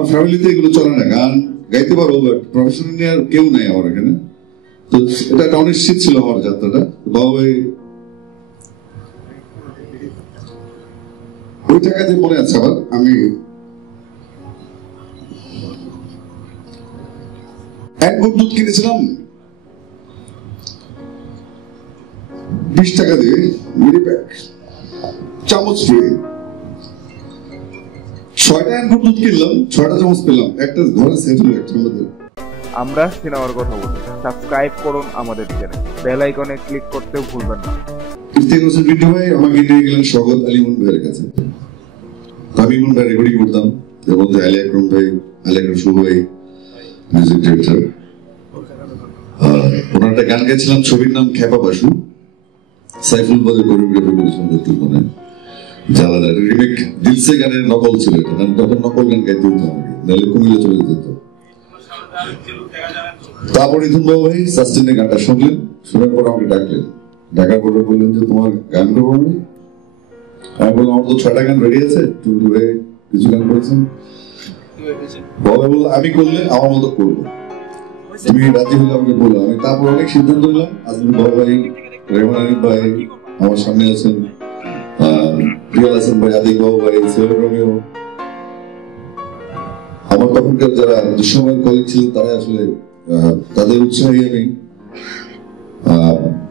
আমার ফ্যামিলিতে এগুলো চলে না, গান গাইতে পারো বাট প্রফেশনাল নিয়ে আর কেউ নেই আমার এখানে। তো এটা একটা অনিশ্চিত ছিল আমার যাত্রাটা। বাবা ভাই ওই টাকাতে মনে আছে আবার আমি এক গুড় দুধ কিনেছিলাম 20 টাকা দিয়ে, মিনি প্যাক, চামচ ফ্রি। 6টা এক গুড় দুধ কিনলাম, 6টা চামচ পেলাম, একটা ঘরে সেট হলো একটা মধ্যে। আমরা সিনেমার কথা বলি, সাবস্ক্রাইব করুন আমাদের চ্যানেল, বেল আইকনে ক্লিক করতেও ভুলবেন না। ইফতেখার হোসেন বিট্টু ভাই আমাকে নিয়ে গেলেন শওকত আলী ইমন ভাইয়ের কাছে। আমি ইমন ভাই রেকর্ডিং করতাম, এর মধ্যে আলী আকরম ভাই, আলী আকরম শুভ ভাই মিউজিক ডিরেক্টর। ওনার একটা গান গেছিলাম, ছবির নাম খেপা বাসু, সাইফুল বাদের কোরিওগ্রাফি করেছিলাম যতটুকু মনে হয়। জ্বালাদা রিমেক দিলসে গানের নকল ছিল এটা, কারণ তখন নকল গান গাইতে হতো আমাকে, নাহলে কুমিল্লা চলে যেত। তারপরে ধুমবাবু ভাই সাস্টেনের গানটা শুনলেন, শোনার পর আমাকে ডাকলেন, ডাকার পরে বললেন যে তোমার গান করবো আমি। আমি বললাম আমার তো 6টা গান রেডি আছে, টুটুল ভাই কিছু গান করেছেন। বাবা বললো আমি করলে আমার মতো করবো, তুমি রাজি হলে আমাকে বললো। আমি তারপর অনেক সিদ্ধান্ত নিলাম। আজমির বাবা ভাই, রেহমান আলী ভাই আমার সামনে আছেন, রিয়াল হাসান ভাই, আদিক বাবু ভাই, সোহেল রোমিও, আমার তখনকার যারা দুঃসময়ের কলিগ ছিলেন তারা আসলে তাদের উৎসাহে আমি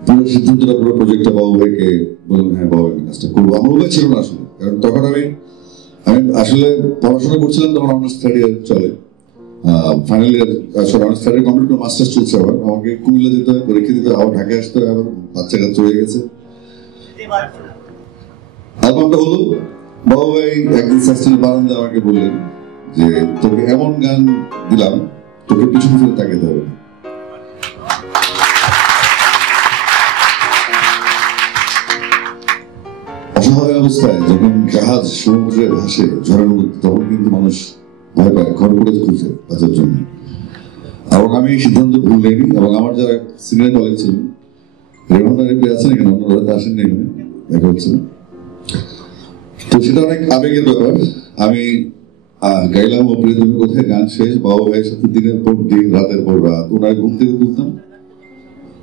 পুরো সিদ্ধান্তটা, পুরো প্রজেক্টটা বাবু ভাইকে বললাম হ্যাঁ বাবা আমি কাজটা করবো। আমার উপায় ছিল না আসলে, কারণ তখন আমি আসলে পড়াশোনা করছিলাম, তখন অনার্স 3rd ইয়ার চলে, final year honours 3rd year complete করে মাস্টার্স চলছে। আবার আমাকে কুমিল্লা যেতে হয়, পরীক্ষা দিতে হয়, আবার ঢাকায় আসতে হয়, আবার বাচ্চা কাচ্চা হয়ে গেছে। অ্যালবামটা হলো, বাবু ভাই একদিন সাস্টেনের বারান্দায় আমাকে বললেন যে তোকে এমন গান দিলাম তোকে পিছন ফিরে তাকাতে হবে না। অসহায় অবস্থায় যখন জাহাজ সমুদ্রে ভাসে ঝড়ের মধ্যে, তখন কিন্তু মানুষ ভয় পায়, ঘর করে খুঁজে বাঁচার জন্য। এবং আমি এই সিদ্ধান্ত ভুল নেইনি। এবং আমার যারা সিনিয়র কলেজ ছিলেন, রেহমান আছেন এখানে, অন্যরা আসেননি এখানে, দেখা হচ্ছে না, তো সেটা অনেক আবেগের ব্যাপার। আমি গাইলাম ও প্রিয় তুমি কোথায়, গান শেষ, বাবা ভাইয়ের সাথে দিনের পর দিন, রাতের পর রাত, ওনার ঘুম থেকে তুলতাম,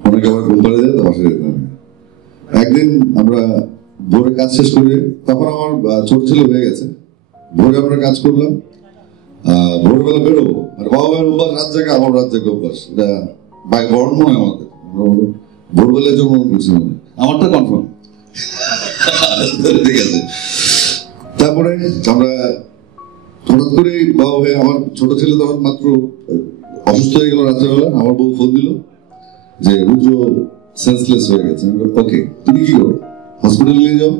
ওনাকে আবার ঘুম পাড়ে যেত, বাসায় যেতাম। একদিন আমরা ভোরে কাজ শেষ করে, তখন আমার ছোট ছেলে হয়ে গেছে, ভোরে আমরা কাজ করলাম, ভোরবেলা বেরোবো, আর বাবা ভাইয়ের অভ্যাস রাত জায়গা, আমার রাত জায়গা অভ্যাস, এটা বর্ণ নয় আমাদের, ভোরবেলায় জন্মগ্রহণ করছি মনে, আমারটা কনফার্ম। ঠিক আছে, তারপরে আমরা হঠাৎ করে বাবা ভাই, আমার ছোট ছেলে তখন মাত্র অসুস্থ হয়ে গেল রাত্রেবেলা, আমার বউ ফোন দিল যে রুদ্র সেন্সলেস হয়ে গেছে। ওকে তুমি কি করো, হসপিটালে নিয়ে যাও,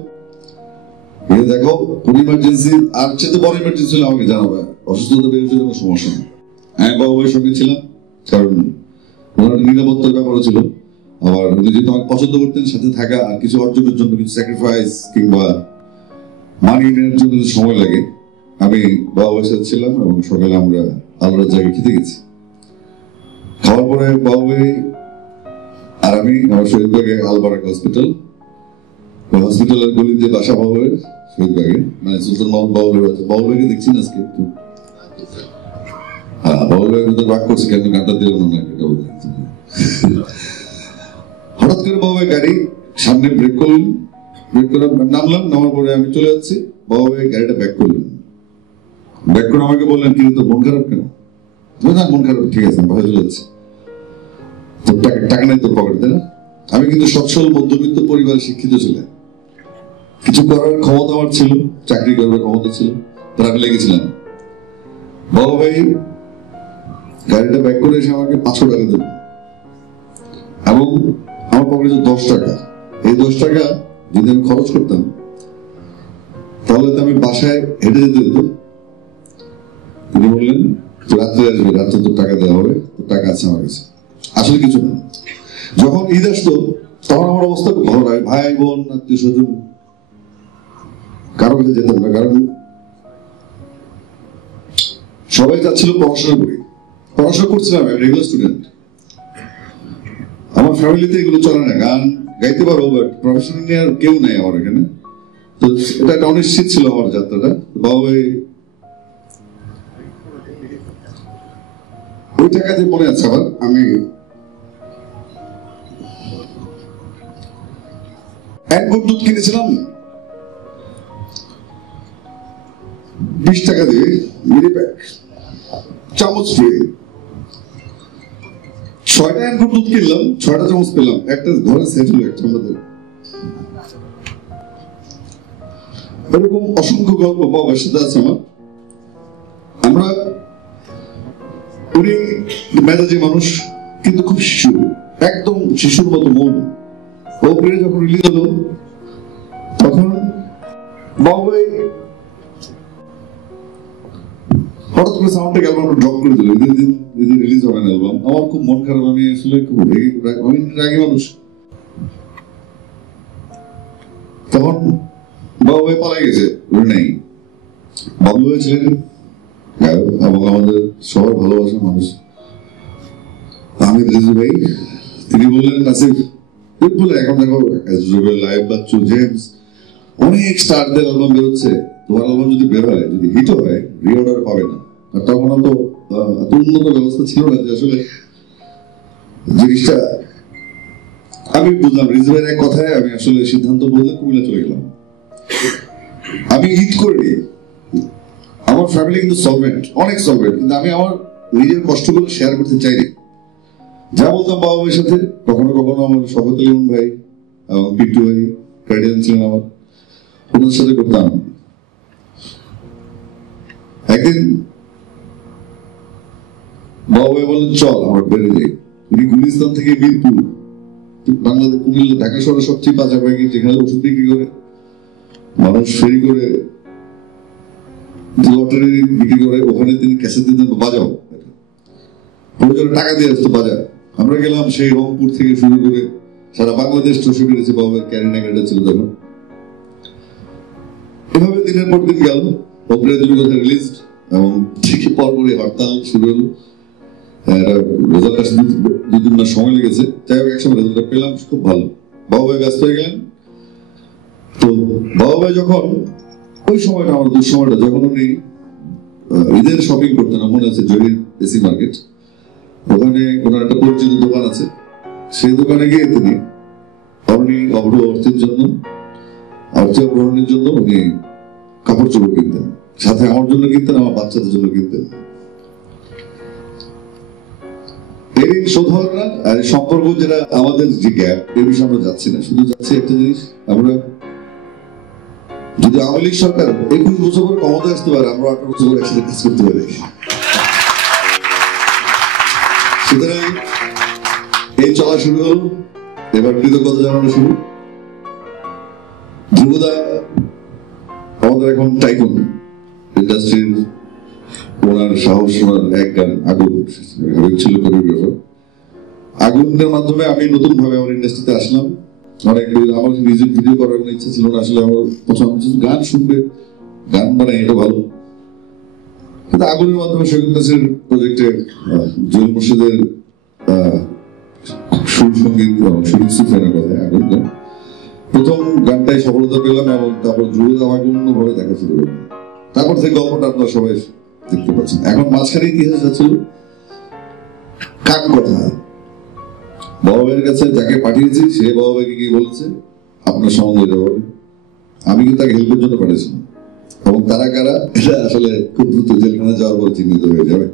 দেখো কোন ইমার্জেন্সি, আর চেয়ে বড় ইমার্জেন্সি হলে আমাকে জানাবে, অসুস্থতা বেড়েছে কোনো সমস্যা নেই। আমি বাবা ভাইয়ের সঙ্গে ছিলাম, কারণ ওনার নিরাপত্তার ব্যাপারও ছিল। আবার উনি যেহেতু আমাকে পছন্দ করতেন, সাথে থাকা আর কিছু অর্জনের জন্য কিছু স্যাক্রিফাইস কিংবা মানিয়ে নেওয়ার জন্য সময় লাগে, আমি বাবা ভাইয়ের সাথে ছিলাম। এবং সকালে আমরা আলাদা জায়গায় খেতে গেছি। খাওয়ার পরে বাবা ভাই আর আমি আমার শহীদবাগে আলবারাক হসপিটালের গলিতে বাসা বাবা ভাইয়ের, শহীদবাগে, মানে সুলতান মোহাম্মদ বাবা ভাই। বাবা ভাইকে দেখছি না আজকে একটু, হ্যাঁ বাবা ভাই রাগ করছে কেন গানটা দিলাম না, এটা বলতে। হঠাৎ করে বাবা ভাই গাড়ি সামনে ব্রেক করলেন, ব্রেক করে নামলাম, নামার পরে আমি চলে যাচ্ছি, বাবা ভাই গাড়িটা ব্যাক করলেন, ব্যাক করে আমাকে বললেন কিন্তু তোর মন খারাপ কেন? না মন খারাপ, ঠিক আছে আমি চলে যাচ্ছি, তোর টাকা নেই তোর পকেটে, তাই না? আমি কিন্তু সচ্ছল মধ্যবিত্ত পরিবারে শিক্ষিত ছিলাম, কিছু করার ক্ষমতা আমার ছিল, চাকরি করার ক্ষমতা ছিল, তার আমি লেগেছিলাম। বাবা ভাই গাড়িটা ব্যাক করে এসে আমাকে 500 টাকা দেবেন, এবং আমার পকেটে 10 টাকা। এই 10 টাকা যদি আমি খরচ করতাম তাহলে তো আমি বাসায় হেঁটে যেতে হতো। তিনি বললেন রাত্রে আসবে, রাত্রে তোর টাকা দেওয়া হবে, তোর টাকা আছে আমার কাছে। আসলে কিছু না, যখন ঈদ আসতো তখন আমার অবস্থা খুব ভালো লাগে, ভাই বোন আত্মীয় স্বজন কারো কাছে যেতাম না, কারণ সবাই যাচ্ছিল পড়াশোনা করি, পড়াশোনা করছিলাম, রেগুলার স্টুডেন্ট। আমার ফ্যামিলিতে এগুলো চলে না, গান গাইতে পারো বাট প্রফেশনাল নিয়ে আর কেউ নেই আমার এখানে। তো এটা একটা অনিশ্চিত ছিল আমার যাত্রাটা। বাবা ভাই ওই টাকাতে মনে আছে আবার আমি এক গুড় দুধ কিনেছিলাম 20 টাকা দিয়ে, মিনি প্যাক, চামচ ফ্রি। 6টা এক গুড় দুধ কিনলাম, 6টা চামচ পেলাম, একটা ঘরে সেট হলো একটা আমাদের। এরকম অসংখ্য গল্প বাবার সাথে আছে আমার। আমরা উনি মেজাজি মানুষ, কিন্তু খুব শিশু, একদম শিশুর মতো মন। ও প্রিয় যখন রিলিজ হলো তখন বাবাই হঠাৎ করে সাউন্ডেক অ্যালবামটা ড্রপ করে দিল, এদের রিলিজ হবে না অ্যালবাম। আমার খুব মন খারাপ, আমি আসলে খুব রাগী মানুষ। তখন বাবাই পালাই গেছে, নেই। বাবলু ভাই ছিলেন গায়ক এবং আমাদের সবার ভালোবাসার মানুষ আহমেদ রেজু ভাই। তিনি বললেন, নাসিফ বলে এখন দেখো লাইভ বাচ্চু, জেমস, অনেক স্টারদের অ্যালবাম বেরোচ্ছে, তোমার অ্যালবাম যদি বের হয়, যদি হিট হয়, রিঅর্ডার পাবে না। আর তখন তো এত উন্নত ব্যবস্থা ছিল না যে আসলে জিনিসটা আমি বুঝলাম। রিজু ভাইয়ের এক কথায় আমি আসলে সিদ্ধান্ত বলতে কুমিল্লা চলে গেলাম। আমি ঈদ করিনি, আমার ফ্যামিলি কিন্তু সলভেন্ট, অনেক সলভেন্ট, কিন্তু আমি আমার নিজের কষ্টগুলো শেয়ার করতে চাইনি। যা বলতাম বাবা ভাইয়ের সাথে, কখনো কখনো আমার শপথ আলী ভাই এবং পিন্টু ভাই গার্ডিয়ান ছিলেন আমার, ওনার সাথে করতাম। একদিন বাবা ভাই বললেন, চল আমরা বেড়ে যাই। উনি গুলিস্তান থেকে মিরপুর, বাংলাদেশ, কুমিল্লা, ঢাকা শহরের সবচেয়ে পাশাপাশি, যেখানে ওষুধ বিক্রি করে মানুষ, ফেরি করে, লটারি বিক্রি করে, ওখানে তিনি ক্যাসেট দিতেন, বাজাও, প্রয়োজনে টাকা দিয়ে আসতো বাজার। আমরা গেলাম, সেই রংপুর থেকে শুরু করে সারা বাংলাদেশ চষে বেড়েছে। বাবার ক্যারিনা গাড়িটা ছিল তখন। এভাবে দিনের পর দিন গেল, কথা রিলিজ, এবং ঠিকই পরপরই হরতাল শুরু হলো। রেজাল্ট আসতে 2-3 মাস সময় লেগেছে। যাই হোক, একসময় রেজাল্টটা পেলাম, খুব ভালো। বাবা ভাই ব্যস্ত হয়ে গেলেন। তো বাবা ভাই যখন ওই সময়টা, আমার দুঃসময়টা, যখন উনি ঈদের শপিং করতেন, মনে আছে জহির এসি মার্কেট, ওখানে ওনার একটা পরিচিত দোকান আছে। সেই দোকানে গিয়ে তিনি অব্র অর্থের জন্য, অর্থ গ্রহণের জন্য উনি কাপড় চোপড় কিনতেন, সাথে আমার জন্য কিনতেন, আমার বাচ্চাদের জন্য কিনতেন। এই শোধ হওয়ার না, আর সম্পর্ক যেটা আমাদের যে গ্যাপ, এই বিষয়ে আমরা যাচ্ছি না। শুধু যাচ্ছি একটা জিনিস, আমরা যদি আওয়ামী লীগ সরকার 21 বছর পরে ক্ষমতা আসতে পারে, আমরা 18 বছর পরে একসাথে কাজ করতে পারি। সুতরাং এই চলা শুরু হল, এবার কৃতজ্ঞতা জানানো শুরু। ধ্রুবদা আমাদের এখন টাইকুন ইন্ডাস্ট্রির, ওনার সাহস, ওনার এক গান আগুন ছিল কোরিওগ্রাফার। আগুনের মাধ্যমে আমি নতুন ভাবে আমার ইন্ডাস্ট্রিতে আসলাম। অনেক আমার মিউজিক ভিডিও করার কোনো ইচ্ছা ছিল না আসলে। আমার প্রথম গান শুনবে, গান বানাই, এটা ভালো। কিন্তু আগুনের মাধ্যমে শহীদ নাসির প্রজেক্টে জুয়েল মুর্শিদের সুর সঙ্গীত, শহীদ সুফিয়ানের কথায় আগুন গান, প্রথম গানটাই সফলতা পেলাম, এবং তারপর ধ্রুবদা আমাকে অন্যভাবে দেখা শুরু করলাম। তারপর থেকে গল্পটা আপনারা সবাই দেখতে পাচ্ছেন। এখন মাঝখানে ইতিহাস যাচ্ছিল কাক কথা। বাবাবের কাছে যাকে পাঠিয়েছি, সে বাবাকে কি বলেছে, আপনার সম্বন্ধে এটা বলে। আমি কিন্তু তাকে হেল্পের জন্য পাঠিয়েছিলাম, এবং তারা কারা এটা আসলে খুব দ্রুত জেলখানে যাওয়ার পর চিহ্নিত হয়ে যাবে,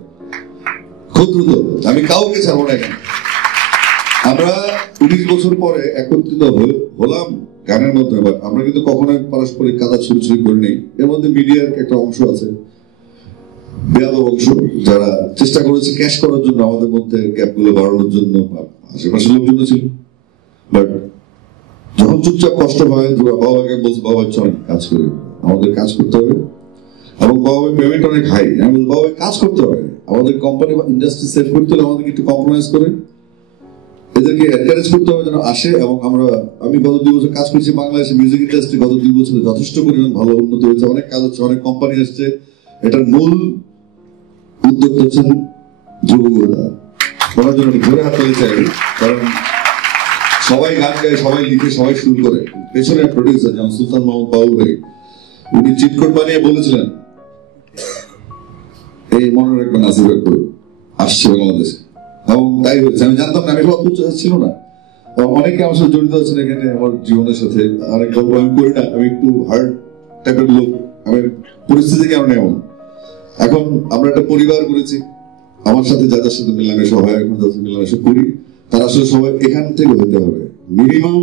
খুব দ্রুত। আমি কাউকে ছাড়বো না। আমরা 19 বছর পরে একত্রিত হলাম গানের মাধ্যমে। আমরা কিন্তু কখনোই পারস্পরিক কাদা ছুড়ি করে নেই। এর মধ্যে মিডিয়ার একটা অংশ আছে, বেয়াদব অংশ, যারা চেষ্টা করেছে ক্যাশ করার জন্য, আমাদের মধ্যে গ্যাপগুলো বাড়ানোর জন্য। আশেপাশের লোকজন ছিল, বাট যখন চুপচাপ কষ্ট হয়, বাবাকে বলছে, বাবা চল কাজ করে, আমাদের কাজ করতে হবে। এবং বাবার পেমেন্ট অনেক হাই। আমি বলছি, বাবা কাজ করতে হবে, আমাদের কোম্পানি বা ইন্ডাস্ট্রি সেট করতে হলে আমাদেরকে একটু কম্প্রোমাইজ করে এদেরকে এনকারেজ করতে হবে যেন আসে। এবং আমি গত 2 বছর কাজ করছি বাংলাদেশে মিউজিক ইন্ডাস্ট্রি, গত 2 বছরে যথেষ্ট পরিমাণ ভালো উন্নত হয়েছে, অনেক কাজ হচ্ছে, অনেক কোম্পানি আসছে। এটার মূল উদ্যোক্তা হচ্ছেন ধ্রুবদা। ওনার জন্য ঘুরে হাত তালি চাই, কারণ সবাই গান গায়, সবাই লিখে, সবাই শুরু করে। পেছনে প্রডিউসার যেমন সুলতান মোহাম্মদ বাবু ভাই, উনি চিটকোট বানিয়ে বলেছিলেন, এই মনে রাখবেন নাসির করে, আসছে বাংলাদেশে, এবং তাই হয়েছে। আমি জানতাম না, আমি অদ্ভুত ছিল না। অনেকে আমার সাথে জড়িত আছেন এখানে, আমার জীবনের সাথে অনেক গল্প আমি করি না, আমি একটু হার্ড টাইপের লোক, আমি পরিস্থিতি কেমন এমন। এখন আমরা একটা পরিবার করেছি, আমার সাথে যাদের সাথে মেলামেশা হয়, এখন যাদের মেলামেশা করি, তারা আসলে সবাই এখান থেকে হতে হবে। মিনিমাম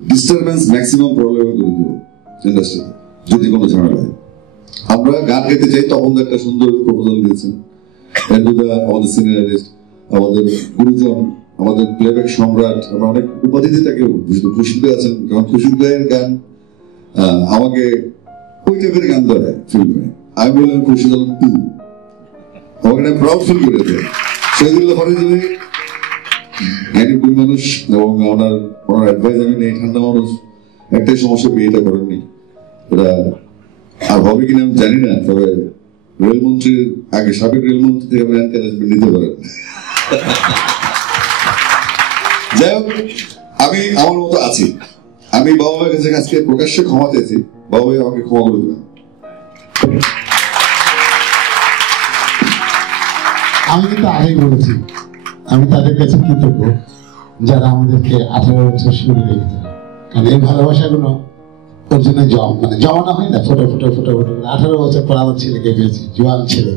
ডিস্টারবেন্স ম্যাক্সিমাম প্রবলেম করে দেবো ইন্ডাস্ট্রিতে যদি কোনো ঝামেলা হয়। আমরা গান গাইতে চাই, তখন একটা সুন্দর প্রপোজাল দিয়েছেন আমাদের সিনিয়র আর্টিস্ট, আমাদের গুরুজন, আমাদের প্লেব্যাক সম্রাট, আমরা অনেক উপাধি দিয়ে তাকে খুশি আছেন। কারণ খুশি ভাইয়ের গান আমাকে ওই টাইপের গান দেওয়া হয় ফিল্মে, আমি বললাম খুশি আলম 2, আমাকে প্রাউড ফিল করেছে। শহীদুল্লাহ ফরিদ জ্ঞানী বুড়ি মানুষ, এবং ওনার অ্যাডভাইস আমি নেই, ঠান্ডা মানুষ, একটাই সমস্যা, বিয়েটা করেননি। এটা আর হবে কিনা আমি জানি না, তবে রেলমন্ত্রীর আগে সাবেক রেলমন্ত্রী থেকে আপনি এনকারেজমেন্ট নিতে পারেন। যাই হোক, আমি আমার মতো আছি। আমি বাবা মায়ের কাছে আজকে প্রকাশ্যে ক্ষমা চেয়েছি, বাবা ভাই আমাকে ক্ষমা করে দেবেন। আমি কিন্তু আগেই বলেছি, আমি তাদের কাছে কৃতজ্ঞ যারা আমাদেরকে 18 বছর শুরু রেখেছে। কারণ এই ভালোবাসাগুলো ওর জন্য জমানো হয় না, ফটো 18 বছর পর আমার ছেলেকে পেয়েছি, জোয়ান ছেলে।